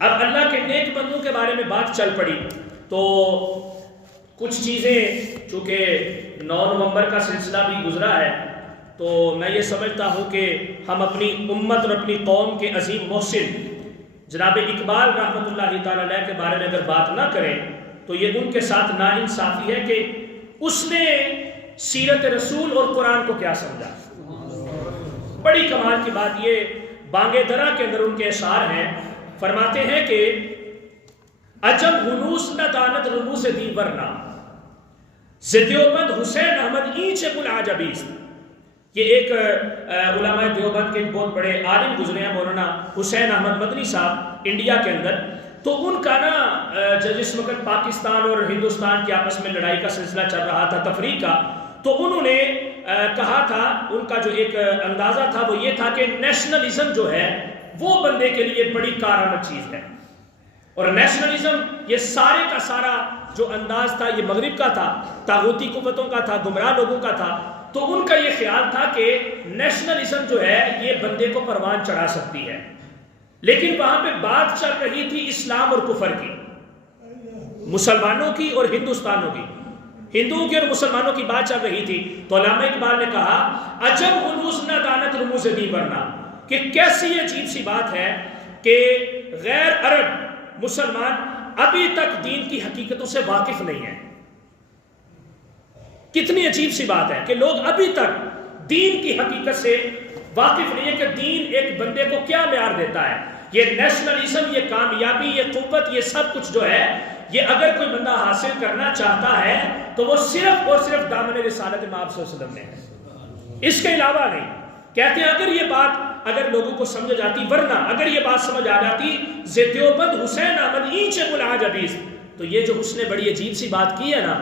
اب اللہ کے نیک بندوں کے بارے میں بات چل پڑی تو کچھ چیزیں، چونکہ 9 نومبر کا سلسلہ بھی گزرا ہے، تو میں یہ سمجھتا ہوں کہ ہم اپنی امت اور اپنی قوم کے عظیم محسن جناب اقبال رحمۃ اللہ تعالی علیہ کے بارے میں اگر بات نہ کریں تو یہ ان کے ساتھ ناانصافی ہے کہ اس نے سیرت رسول اور قرآن کو کیا سمجھا۔ بڑی کمال کی بات، یہ بانگے درا کے اندر ان کے اشعار ہیں، فرماتے ہیں کہ عجب ہنوس نہ دانت رموز دی ورنہ ز دیوبند حسین احمد اینچ کل عجبیست۔ یہ ایک علماء دیوبند کے بہت بڑے عالم گزرے ہیں، مولانا حسین احمد مدنی صاحب انڈیا کے اندر، تو ان کا نا جس وقت پاکستان اور ہندوستان کی آپس میں لڑائی کا سلسلہ چل رہا تھا، تفریق کا، تو انہوں نے کہا تھا، ان کا جو ایک اندازہ تھا وہ یہ تھا کہ نیشنلزم جو ہے وہ بندے کے لیے بڑی کارآمد چیز ہے، اور نیشنلزم یہ سارے کا سارا جو انداز تھا یہ مغرب کا تھا، طاغوتی قوتوں کا تھا، گمراہ لوگوں کا تھا، تو ان کا یہ خیال تھا کہ نیشنلزم جو ہے یہ بندے کو پروان چڑھا سکتی ہے، لیکن وہاں پہ بات چل رہی تھی اسلام اور کفر کی، مسلمانوں کی اور ہندوستانوں کی، ہندوؤں کی اور مسلمانوں کی بات چل رہی تھی۔ تو علامہ اقبال نے کہا عجب ہنوز نہ دانت رموز دی ورنہ، کہ کیسی عجیب سی بات ہے کہ غیر عرب مسلمان ابھی تک دین کی حقیقتوں سے واقف نہیں ہیں۔ کتنی عجیب سی بات ہے کہ لوگ ابھی تک دین کی حقیقت سے واقف نہیں ہے کہ دین ایک بندے کو کیا معیار دیتا ہے۔ یہ نیشنلزم، یہ کامیابی، یہ قوت، یہ سب کچھ جو ہے یہ اگر کوئی بندہ حاصل کرنا چاہتا ہے تو وہ صرف اور صرف دامن رسالت مآب صلی اللہ علیہ وسلم میں ہے، اس کے علاوہ نہیں۔ کہتے ہیں اگر یہ بات اگر لوگوں کو سمجھ جاتی، ورنہ اگر یہ بات سمجھ آ جاتی دیوبند حسین احمد اینچ کل عجبیست، تو یہ جو اس نے بڑی عجیب سی بات کی ہے نا،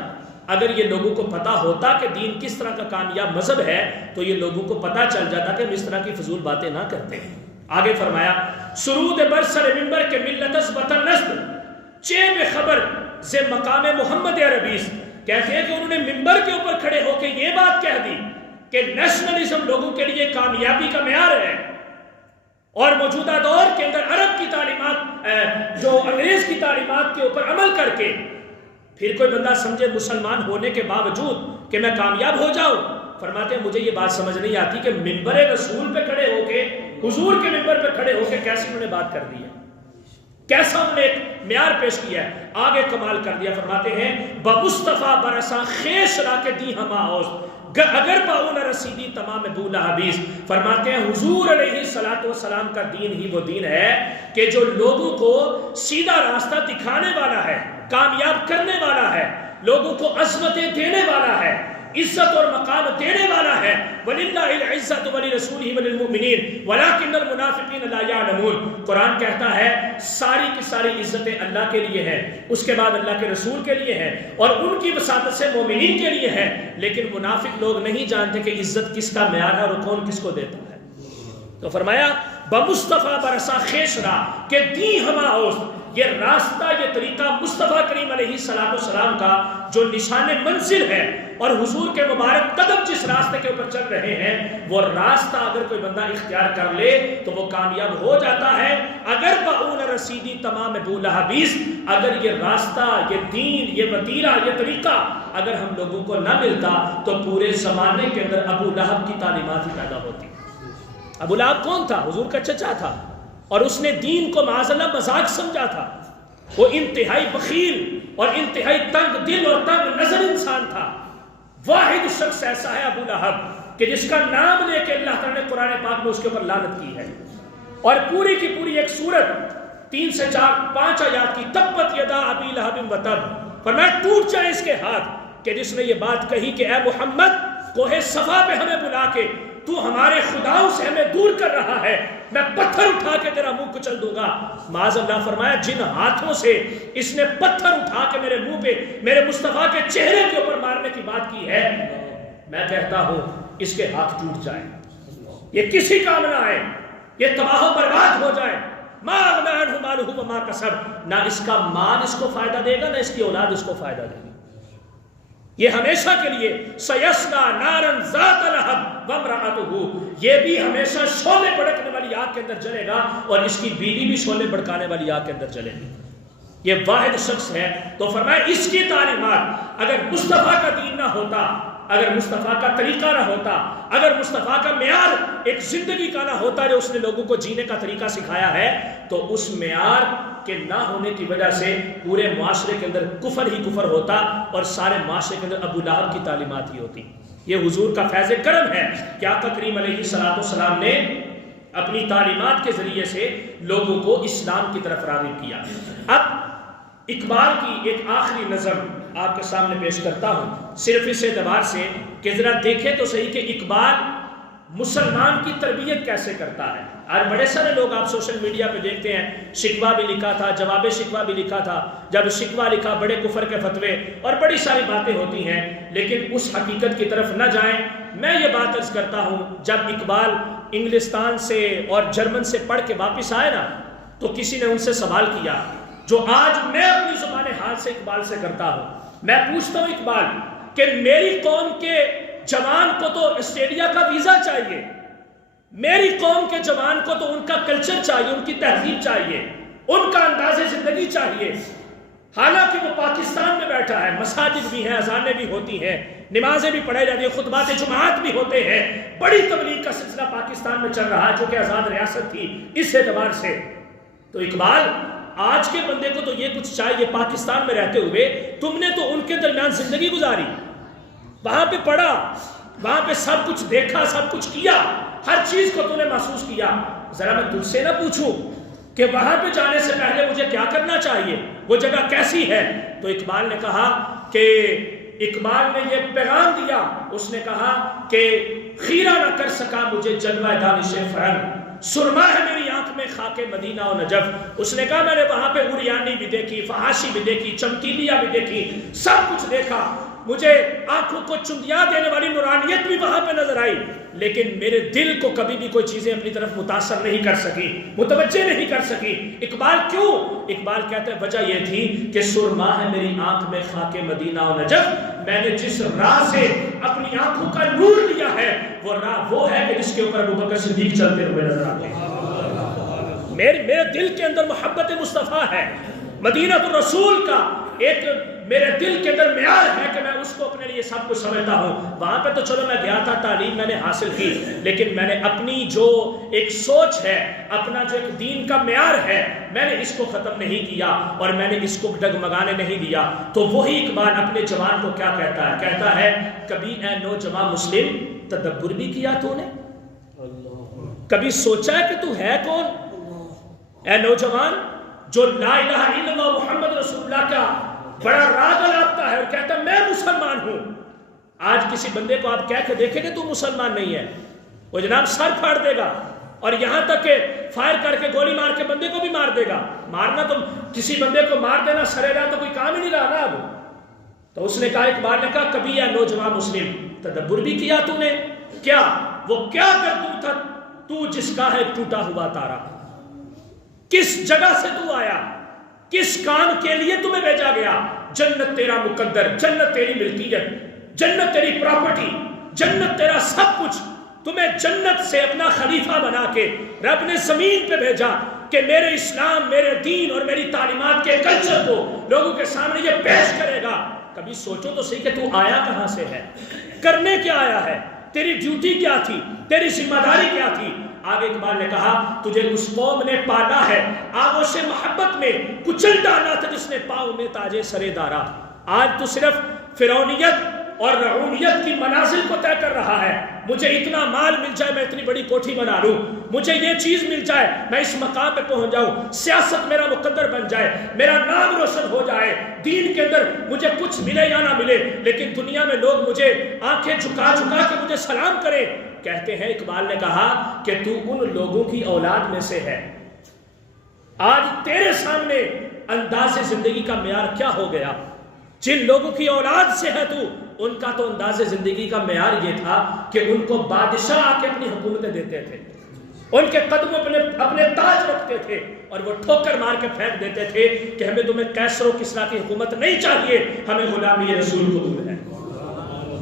اگر یہ لوگوں کو پتا ہوتا کہ دین کس طرح کا کامیاب مذہب ہے تو یہ لوگوں کو پتا چل جاتا کہ ہم اس طرح کی فضول باتیں نہ کرتے ہیں۔ آگے فرمایا سرود برسر منبر کے ملت از وطن نسل چے میں خبر سے مقام محمد عربیس، کہتے ہیں کہ انہوں نے منبر کے اوپر کھڑے ہو کے یہ بات کہہ دی کہ نیشنلزم لوگوں کے لیے کامیابی کا معیار ہے، اور موجودہ دور کے اندر عرب کی تعلیمات جو انگریز کی تعلیمات کے اوپر عمل کر کے پھر کوئی بندہ سمجھے مسلمان ہونے کے باوجود کہ میں کامیاب ہو جاؤں۔ فرماتے ہیں مجھے یہ بات سمجھ نہیں آتی کہ منبر رسول پہ کھڑے ہو کے، حضور کے منبر پہ کھڑے ہو کے کیسی انہوں نے بات کر دی ہے، کیسا انہوں نے ایک معیار پیش کیا ہے۔ آگے کمال کر دیا، فرماتے ہیں بمصطفیٰ برسا خیش را کے دی ہما اوز اگر پاؤں نہ رسیدی تمام بولا حبیث۔ فرماتے ہیں حضور علیہ الصلوۃ والسلام کا دین ہی وہ دین ہے کہ جو لوگوں کو سیدھا راستہ دکھانے والا ہے، کامیاب کرنے والا ہے، لوگوں کو عظمتیں دینے والا ہے، عزت اور مقام دینے والا ہے۔ وَلِلَّهِ الْعِزَّةُ وَلِرَسُولِهِ وَلِلْمُؤْمِنِينَ وَلَكِنَّ الْمُنَافِقِينَ لَا يَعْلَمُونَ۔ قرآن کہتا ہے ساری کی ساری عزتیں اللہ کے لیے ہیں، اس کے بعد اللہ کے رسول کے لیے ہیں، اور ان کی وساطت سے مومنین کے لیے ہے، لیکن منافق لوگ نہیں جانتے کہ عزت کس کا معیار ہے اور کون کس کو دیتا ہے۔ تو فرمایا بمصطفیٰ برسا خیشرا کہ دی ہما اوست، یہ راستہ، یہ طریقہ مصطفیٰ کریم علیہ السلام کا جو نشان منزل ہے، اور حضور کے مبارک قدم جس راستے کے اوپر چل رہے ہیں، وہ راستہ اگر کوئی بندہ اختیار کر لے تو وہ کامیاب ہو جاتا ہے۔ اگر باون رسیدی تمام بولا حبیث، اگر یہ راستہ، یہ دین، یہ وتیرہ، یہ طریقہ اگر ہم لوگوں کو نہ ملتا تو پورے زمانے کے اندر ابو لہب کی تعلیمات ہی پیدا ہوتی۔ ابو لہب کون تھا؟ حضور کا چچا تھا، اور اس نے دین کو معاذ اللہ مذاق سمجھا تھا۔ وہ انتہائی بخیل اور انتہائی تنگ دل اور تنگ نظر انسان تھا۔ واحد شخص ایسا ہے ابو لہب کہ جس کا نام لے کے اللہ تعالیٰ نے قرآن پاک میں اس کے اوپر لعنت کی ہے، اور پوری کی پوری ایک سورت 3 سے 5 آیات کی تبت یدا ابی لہب و تب، فرمایا ٹوٹ جائے اس کے ہاتھ، کہ جس نے یہ بات کہی کہ اے محمد کوہ صفا پہ ہمیں بلا کے تو ہمارے خداؤں سے ہمیں دور کر رہا ہے، میں پتھر اٹھا کے تیرا منہ کچل دوں گا۔ معاذ اللہ، فرمایا جن ہاتھوں سے اس نے پتھر اٹھا کے میرے منہ پہ، میرے مصطفیٰ کے چہرے کے اوپر مارنے کی بات کی ہے، میں کہتا ہوں اس کے ہاتھ ٹوٹ جائے، یہ کسی کام نہ آئے، یہ تباہ و برباد ہو جائے۔ ما اغنی عنہ مالہ وما کسب، نہ اس کا مال اس کو فائدہ دے گا، نہ اس کی اولاد اس کو فائدہ دے گی۔ یہ ہمیشہ کے لیے سیصلی نارا ذات لہب وامرأتہ، یہ بھی ہمیشہ شعلے بھڑکنے والی آگ کے اندر جلے گا، اور اس کی بیوی بھی شعلے بھڑکانے والی آگ کے اندر جلے گی۔ یہ واحد شخص ہے۔ تو فرمایا اس کی تعلیمات، اگر مصطفیٰ کا دین نہ ہوتا، اگر مصطفیٰ کا طریقہ نہ ہوتا، اگر مصطفیٰ کا معیار ایک زندگی کا نہ ہوتا جو اس نے لوگوں کو جینے کا طریقہ سکھایا ہے، تو اس معیار کے نہ ہونے کی وجہ سے پورے معاشرے کے اندر کفر ہی کفر ہوتا، اور سارے معاشرے کے اندر ابو لہب کی تعلیمات ہی ہوتی۔ یہ حضور کا فیض کرم ہے کہ آقا کریم علیہ السلام نے اپنی تعلیمات کے ذریعے سے لوگوں کو اسلام کی طرف راغب کیا۔ اب اقبال کی ایک آخری نظم آپ کے سامنے پیش کرتا ہوں، صرف اس اعتبار سے کہ ذرا دیکھیں تو صحیح کہ اقبال مسلمان کی تربیت کیسے کرتا ہے۔ اور بڑے سارے لوگ آپ سوشل میڈیا پہ دیکھتے ہیں، شکوہ بھی لکھا تھا، جواب شکوہ بھی لکھا تھا، جب شکوہ لکھا بڑے کفر کے فتوے اور بڑی ساری باتیں ہوتی ہیں، لیکن اس حقیقت کی طرف نہ جائیں۔ میں یہ بات عرض کرتا ہوں، جب اقبال انگلستان سے اور جرمن سے پڑھ کے واپس آئے نا، تو کسی نے ان سے سوال کیا جو آج میں اپنی زبان حال سے اقبال سے کرتا ہوں۔ میں پوچھتا ہوں اقبال کہ میری قوم کے جوان کو تو آسٹریلیا کا ویزا چاہیے، میری قوم کے جوان کو تو ان کا کلچر چاہیے، ان کی تہذیب چاہیے، ان کا انداز زندگی چاہیے، حالانکہ وہ پاکستان میں بیٹھا ہے، مساجد بھی ہیں، اذانیں بھی ہوتی ہیں، نمازیں بھی پڑھائی جاتی ہیں، خطبات جماعت بھی ہوتے ہیں، بڑی تبلیغ کا سلسلہ پاکستان میں چل رہا ہے جو کہ آزاد ریاست تھی اس اعتبار سے۔ تو اقبال آج کے بندے کو تو یہ کچھ چاہیے، پاکستان میں رہتے ہوئے تم نے تو ان کے درمیان زندگی گزاری، وہاں پہ پڑھا، وہاں پہ سب کچھ دیکھا، سب کچھ کیا، ہر چیز کو تم نے محسوس کیا، ذرا میں تجھ سے نہ پوچھوں کہ وہاں پہ جانے سے پہلے مجھے کیا کرنا چاہیے، وہ جگہ کیسی ہے؟ تو اقبال نے کہا کہ اقبال نے یہ پیغام دیا، اس نے کہا کہ خیرہ نہ کر سکا مجھے جلوہ دانش فرنگ، سرما ہے میری آنکھ میں خاک مدینہ و نجف۔ اس نے کہا میں نے وہاں پہ عریانی بھی دیکھی، فحاشی بھی دیکھی، چمکیلیاں بھی دیکھی، سب کچھ دیکھا، مجھے آنکھوں کو چندیاں دینے والی نورانیت بھی وہاں پہ نظر آئی، لیکن میرے دل کو کبھی بھی کوئی چیزیں اپنی طرف متاثر نہیں کر سکی، متوجہ نہیں کر سکی۔ اقبال کیوں؟ اقبال کہتے ہیں وجہ یہ تھی کہ سرما ہے میری آنکھ میں خاک مدینہ و نجف، میں نے جس راہ سے اپنی آنکھوں کا نور لیا ہے وہ راہ وہ ہے کہ جس کے اوپر ابوبکر صدیق چلتے ہوئے نظر آتے ہیں۔ میرے دل کے اندر محبت مصطفیٰ ہے، مدینہ الرسول کا ایک میرے دل کے اندر معیار ہے کہ میں اس کو اپنے لیے سب کچھ سمجھتا ہوں۔ وہاں پہ تو چلو میں گیا تھا، تعلیم میں نے حاصل کی، لیکن میں نے اپنی جو ایک سوچ ہے، اپنا جو ایک دین کا معیار ہے، میں نے اس کو ختم نہیں کیا اور میں نے اس کو ڈگمگانے نہیں دیا۔ تو وہی اقبال اپنے جوان کو کیا کہتا ہے؟ کہتا ہے کبھی اے نوجوان مسلم تدبر بھی کیا تو نے؟ کبھی سوچا ہے کہ تو ہے کون؟ اے نوجوان جو لا الہ الا اللہ محمد رسول اللہ کا بڑا راگ الاپتا ہے اور کہتا ہے میں مسلمان ہوں، آج کسی بندے کو آپ کہہ کے دیکھیں کہ تو مسلمان نہیں ہے، وہ جناب سر پھاڑ دے گا، اور یہاں تک کہ فائر کر کے گولی مار کے بندے کو بھی مار دے گا۔ مارنا تو کسی بندے کو مار دینا سرے رہا تو کوئی کام ہی نہیں رہا نا اب۔ تو اس نے کہا، اقبال نے کہا کبھی یا نوجوان مسلم تدبر بھی کیا تو نے؟ کیا وہ کیا کر تو تھا تو جس کا ہے ٹوٹا ہوا تارا؟ کس جگہ سے تو آیا؟ کس کام کے لیے تمہیں بھیجا گیا؟ جنت تیرا مقدر، جنت تیری ملکیت، جنت تیری پراپرٹی، جنت تیرا سب کچھ، تمہیں جنت سے اپنا خلیفہ بنا کے رب نے زمین پہ بھیجا کہ میرے اسلام، میرے دین اور میری تعلیمات کے کلچر کو لوگوں کے سامنے یہ پیش کرے گا۔ کبھی سوچو تو صحیح کہ تو آیا کہاں سے ہے، کرنے کیا آیا ہے، تیری ڈیوٹی کیا تھی، تیری ذمہ داری کیا تھی؟ آگے اقبال نے کہا تجھے اس قوم نے پالا ہے، آغوش محبت میں کچل ڈالا تھا جس نے پاؤں میں تاجے سرے دارا۔ آج تو صرف فرعونیت اور رعونیت کی منازل کو طے کر رہا ہے، مجھے اتنا مال مل جائے میں اتنی بڑی کوٹھی بنا لوں، مجھے یہ چیز مل جائے میں اس مقام پہ پہنچ جاؤں، سیاست میرا مقدر بن جائے، میرا نام روشن ہو جائے، دین کے اندر مجھے کچھ ملے یا نہ ملے، لیکن دنیا میں لوگ مجھے آنکھیں جھکا جھکا کے مجھے سلام کریں۔ کہتے ہیں اقبال نے کہا کہ تو ان لوگوں کی اولاد میں سے ہے۔ آج تیرے سامنے انداز زندگی کا معیار کیا ہو گیا؟ جن لوگوں کی اولاد سے ہے تو، ان کا تو انداز زندگی کا معیار یہ تھا کہ ان کو بادشاہ آ کے اپنی حکومتیں دیتے تھے، ان کے قدموں اپنے تاج رکھتے تھے اور وہ ٹھوکر مار کے پھینک دیتے تھے کہ ہمیں تمہیں کیسر و کسریٰ کی حکومت نہیں چاہیے، ہمیں غلامی رسول قبول ہے۔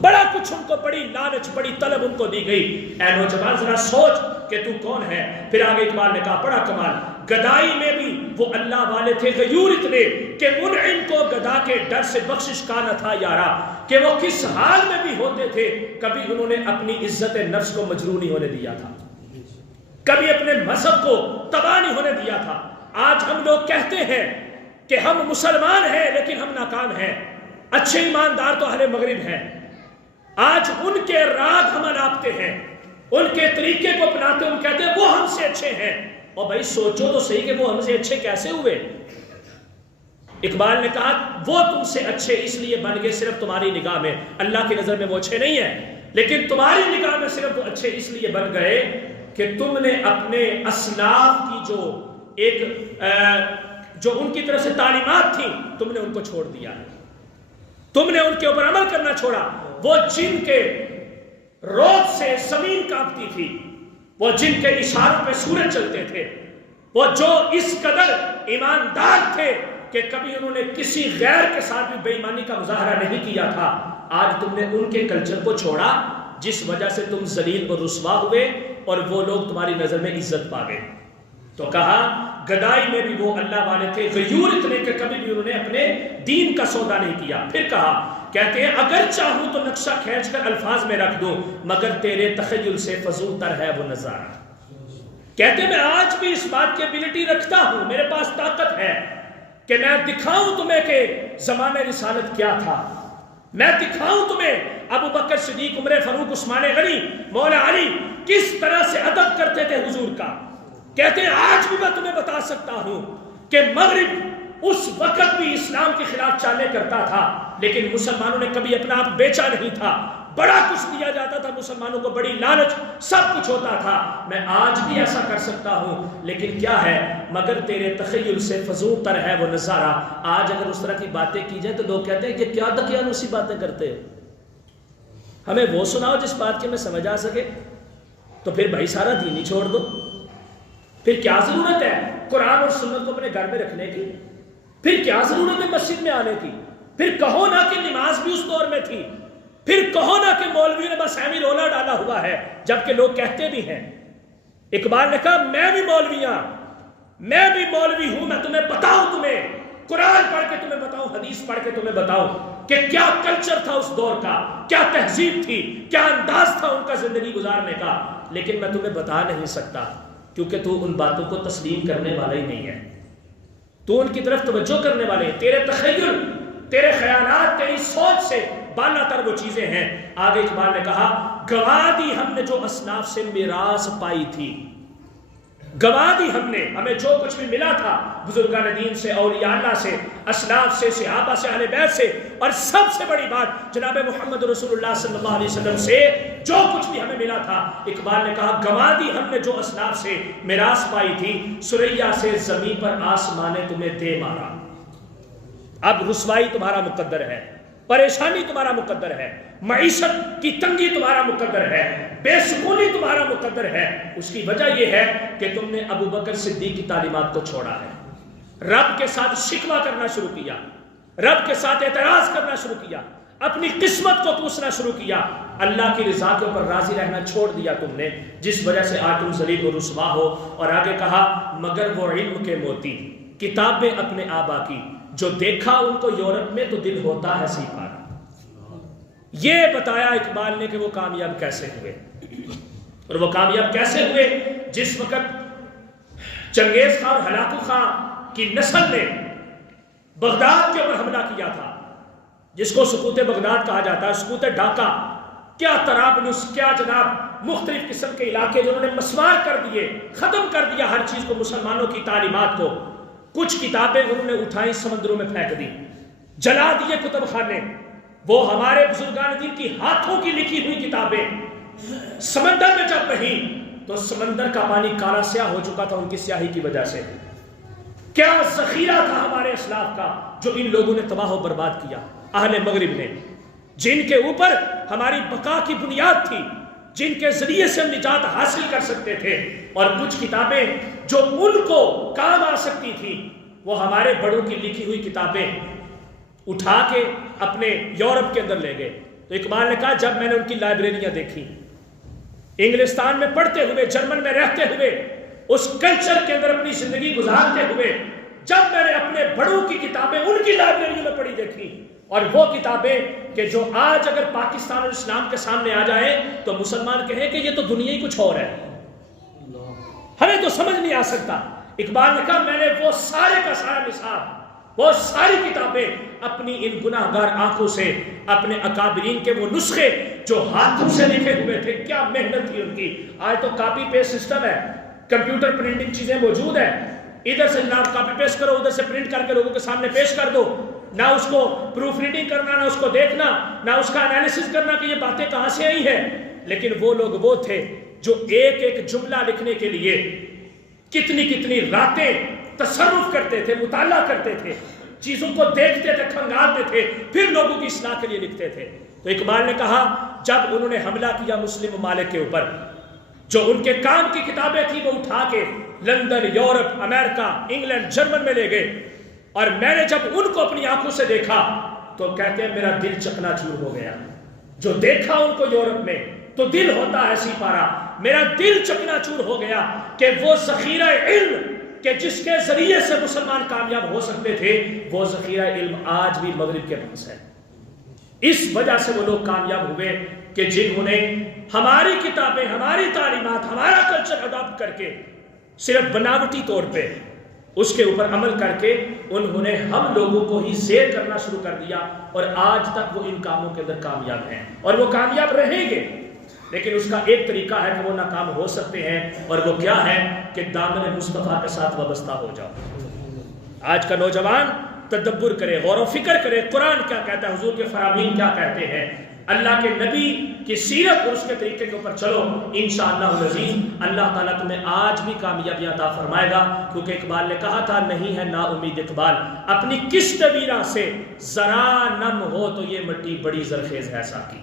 بڑا کچھ ان کو، بڑی لالچ، بڑی طلب ان کو دی گئی۔ اے نوجوان ذرا سوچ کہ تو کون ہے۔ پھر آگے اقبال نے کہا بڑا کمال، گدائی میں بھی وہ اللہ والے تھے غیور اتنے کہ منعم کو گدا کے ڈر سے بخشش کا نہ تھا یارا، کہ وہ کس حال میں بھی ہوتے تھے کبھی انہوں نے اپنی عزت نفس کو مجروح نہیں ہونے دیا تھا، کبھی اپنے مذہب کو تباہ نہیں ہونے دیا تھا۔ آج ہم لوگ کہتے ہیں کہ ہم مسلمان ہیں لیکن ہم ناکام ہیں، اچھے ایماندار تو اہل مغرب ہیں۔ آج ان کے راگ ہم اناپتے ہیں، ان کے طریقے کو اپناتے ہیں، ہم کہتے ہیں وہ ہم سے اچھے ہیں۔ اور بھائی سوچو تو صحیح کہ وہ ہم سے اچھے کیسے ہوئے؟ اقبال نے کہا وہ تم سے اچھے اس لیے بن گئے صرف تمہاری نگاہ میں، اللہ کی نظر میں وہ اچھے نہیں ہیں، لیکن تمہاری نگاہ میں صرف وہ اچھے اس لیے بن گئے کہ تم نے اپنے اسلاف کی جو ان کی طرف سے تعلیمات تھیں تم نے ان کو چھوڑ دیا، تم نے ان کے اوپر عمل کرنا چھوڑا۔ وہ جن کے روز سے زمین کانپتی تھی، وہ جن کے اشاروں پہ سورج چلتے تھے، وہ جو اس قدر ایماندار تھے کہ کبھی انہوں نے کسی غیر کے ساتھ بھی بے ایمانی کا مظاہرہ نہیں کیا تھا، آج تم نے ان کے کلچر کو چھوڑا جس وجہ سے تم ذلیل اور رسوا ہوئے اور وہ لوگ تمہاری نظر میں عزت پا گئے۔ تو کہا گدائی میں بھی وہ اللہ والے تھے غیور اتنے کہ کبھی بھی انہوں نے اپنے دین کا سودا نہیں کیا۔ پھر کہا، کہتے ہیں اگر چاہوں تو نقشہ کھینچ کر الفاظ میں رکھ دوں مگر تیرے تخیل سے فضول تر ہے وہ نظارہ۔ کہتے ہیں میں آج بھی اس بات کی ایبلٹی رکھتا ہوں، میرے پاس طاقت ہے کہ میں دکھاؤں تمہیں کہ زمانہ رسالت کیا تھا، میں دکھاؤں تمہیں ابو بکر صدیق، عمر فاروق، عثمان غنی، مولا علی کس طرح سے ادب کرتے تھے حضور کا۔ کہتے ہیں آج بھی میں تمہیں بتا سکتا ہوں کہ مغرب اس وقت بھی اسلام کے خلاف چالیں کرتا تھا لیکن مسلمانوں نے کبھی اپنا آپ بیچا نہیں تھا، بڑا کچھ دیا جاتا تھا مسلمانوں کو، بڑی لالچ، سب کچھ ہوتا تھا۔ میں آج بھی ایسا کر سکتا ہوں لیکن کیا ہے، مگر تیرے تخیل سے فضول تر ہے وہ نظارہ۔ آج اگر اس طرح کی باتیں کی جائیں تو لوگ کہتے ہیں کہ کیا دقیانوسی باتیں کرتے ہیں، ہمیں وہ سناؤ جس بات کی ہمیں سمجھ آ سکے۔ تو پھر بھائی سارا دین ہی چھوڑ دو، پھر کیا ضرورت ہے قرآن اور سنت کو اپنے گھر میں رکھنے کی، پھر کیا ضرورت ہے مسجد میں آنے کی، پھر کہو نہ کہ نماز بھی اس دور میں تھی، پھر کہو نہ کہ مولوی نے بس ایویں رولا ڈالا ہوا ہے جبکہ لوگ کہتے بھی ہیں۔ اقبال نے کہا میں بھی مولوی ہوں، میں تمہیں بتاؤں، تمہیں قرآن پڑھ کے تمہیں بتاؤں، حدیث پڑھ کے تمہیں بتاؤں کہ کیا کلچر تھا اس دور کا، کیا تہذیب تھی، کیا انداز تھا ان کا زندگی گزارنے کا، لیکن میں تمہیں بتا نہیں سکتا کیونکہ تو ان باتوں کو تسلیم کرنے والا ہی نہیں ہے، تو ان کی طرف توجہ کرنے والے، تیرے تخیل، تیرے خیالات، تیری سوچ سے بالا تر وہ چیزیں ہیں۔ آگے اقبال نے کہا گوا دی ہم نے جو اسلاف سے میراث پائی تھی، گوا دی ہم نے، ہمیں جو کچھ بھی ملا تھا بزرگان دین سے، اولیاء اللہ سے، اسلاف سے، صحابہ سے، اہل بیت سے، اور سب سے بڑی بات جناب محمد رسول اللہ صلی اللہ علیہ وسلم سے جو کچھ بھی ہمیں ملا تھا، اقبال نے کہا گوا دی ہم نے جو اسلاف سے میراث پائی تھی، سریا سے زمین پر آسمان نے تمہیں دے مارا۔ اب رسوائی تمہارا مقدر ہے، پریشانی تمہارا مقدر ہے، معیشت کی تنگی تمہارا مقدر ہے، بے سکونی تمہارا مقدر ہے۔ اس کی وجہ یہ ہے کہ تم نے ابو بکر صدیق کی تعلیمات کو چھوڑا ہے، رب کے ساتھ شکوہ کرنا شروع کیا، رب کے ساتھ اعتراض کرنا شروع کیا، اپنی قسمت کو کوسنا شروع کیا، اللہ کی رضا کے اوپر راضی رہنا چھوڑ دیا تم نے، جس وجہ سے آج تم ذلیل و رسوا ہو۔ اور آگے کہا مگر وہ علم کے موتی، کتابیں اپنے آبا کی، جو دیکھا ان کو یورپ میں تو دل ہوتا ہے سی پارا۔ یہ بتایا اقبال نے کہ وہ کامیاب کیسے ہوئے، اور وہ کامیاب کیسے ہوئے جس وقت چنگیز خان اور ہلاکو خان کی نسل نے بغداد کے اوپر حملہ کیا تھا، جس کو سقوط بغداد کہا جاتا ہے، سقوط ڈھاکہ، کیا طرابلس، کیا جناب مختلف قسم کے علاقے جنہوں نے مسمار کر دیے، ختم کر دیا ہر چیز کو، مسلمانوں کی تعلیمات کو۔ کچھ کتابیں انہوں نے اٹھائیں سمندروں میں پھینک دی، جلا دیے کتب خانے، وہ ہمارے بزرگان دین کی ہاتھوں کی لکھی ہوئی کتابیں سمندر میں جب بہی تو سمندر کا پانی کالا سیاہ ہو چکا تھا ان کی سیاہی کی وجہ سے۔ کیا ذخیرہ تھا ہمارے اسلاف کا جو ان لوگوں نے تباہ و برباد کیا، اہل مغرب نے، جن کے اوپر ہماری بقا کی بنیاد تھی، جن کے ذریعے سے ہم نجات حاصل کر سکتے تھے۔ اور کچھ کتابیں جو ان کو کام آ سکتی تھی وہ ہمارے بڑوں کی لکھی ہوئی کتابیں اٹھا کے اپنے یورپ کے اندر لے گئے، تو اقبال نے کہا جب میں نے ان کی لائبریریاں دیکھی، انگلستان میں پڑھتے ہوئے، جرمن میں رہتے ہوئے، اس کلچر کے اندر اپنی زندگی گزارتے ہوئے، جب میں نے اپنے بڑوں کی کتابیں ان کی لائبریریوں میں پڑھی دیکھی، اور وہ کتابیں کہ جو آج اگر پاکستان اور اسلام کے سامنے آ جائیں تو مسلمان کہیں کہ یہ تو دنیا ہی کچھ اور ہے، ہمیں تو سمجھ نہیں آ سکتا. اقبال نے کہا میں نے وہ سارے کا سارا نصاب، وہ ساری کتابیں اپنی ان گناہ گار آنکھوں سے، اپنے اکابرین کے وہ نسخے جو ہاتھوں سے لکھے ہوئے تھے، کیا محنت تھی ان کی. آج تو کاپی پیسٹ سسٹم ہے، کمپیوٹر پرنٹنگ چیزیں موجود ہیں، ادھر سے جناب کاپی پیسٹ کرو، ادھر سے پرنٹ کر کے لوگوں کے سامنے پیش کر دو، نہ اس کو پروف ریڈنگ کرنا، نہ اس کو دیکھنا، نہ اس کا انالیسس کرنا کہ یہ باتیں کہاں سے آئی ہیں. لیکن وہ لوگ وہ تھے جو ایک ایک جملہ لکھنے کے لیے کتنی کتنی راتیں تصرف کرتے تھے، مطالعہ کرتے تھے، چیزوں کو دیکھتے تھے، کھنگالتے تھے، پھر لوگوں کی اصلاح کے لیے لکھتے تھے. تو اقبال نے کہا جب انہوں نے حملہ کیا مسلم ممالک کے اوپر، جو ان کے کام کی کتابیں تھیں وہ اٹھا کے لندن، یورپ، امریکہ، انگلینڈ، جرمن میں لے گئے، اور میں نے جب ان کو اپنی آنکھوں سے دیکھا تو کہتے ہیں میرا دل چکنا چور ہو گیا. جو دیکھا ان کو یورپ میں تو دل ہوتا ہے ایسی پارا، میرا دل چکنا چور ہو گیا کہ وہ ذخیرہ علم کہ جس کے ذریعے سے مسلمان کامیاب ہو سکتے تھے، وہ ذخیرہ علم آج بھی مغرب کے پاس ہے. اس وجہ سے وہ لوگ کامیاب ہوئے کہ جنہوں نے ہماری کتابیں، ہماری تعلیمات، ہمارا کلچر اڈاپٹ کر کے صرف بناوٹی طور پہ اس کے اوپر عمل کر کے انہوں نے ہم لوگوں کو ہی زیر کرنا شروع کر دیا، اور آج تک وہ ان کاموں کے اندر کامیاب ہیں اور وہ کامیاب رہیں گے. لیکن اس کا ایک طریقہ ہے کہ وہ ناکام ہو سکتے ہیں، اور وہ کیا ہے کہ دامن مصطفیٰ کے ساتھ وابستہ ہو جاؤ. آج کا نوجوان تدبر کرے، غور و فکر کرے، قرآن کیا کہتا ہے، حضور کے فرامین کیا کہتے ہیں، اللہ کے نبی کی سیرت اور اس کے طریقے کے اوپر چلو، انشاءاللہ العزیز اللہ تعالیٰ تمہیں آج بھی کامیابی عطا فرمائے گا. کیونکہ اقبال نے کہا تھا نہیں ہے نا امید اقبال، اپنی کشت ویراں سے ذرا نم ہو تو یہ مٹی بڑی زرخیز ہے ساقی.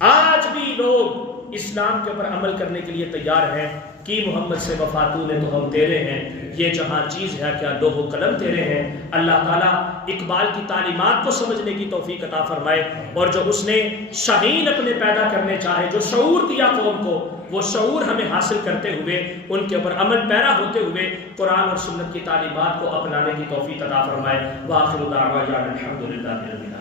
آج بھی لوگ اسلام کے اوپر عمل کرنے کے لیے تیار ہیں کہ محمد سے وفاتو نے تو ہم تیرے ہیں، یہ جہاں چیز ہے کیا لوح و قلم تیرے ہیں. اللہ تعالیٰ اقبال کی تعلیمات کو سمجھنے کی توفیق عطا فرمائے، اور جو اس نے شاہین اپنے پیدا کرنے چاہے، جو شعور دیا قوم کو، وہ شعور ہمیں حاصل کرتے ہوئے ان کے اوپر عمل پیرا ہوتے ہوئے قرآن اور سنت کی تعلیمات کو اپنانے کی توفیق عطا فرمائے. وآخر دعوانا الحمدللہ رب العالمین.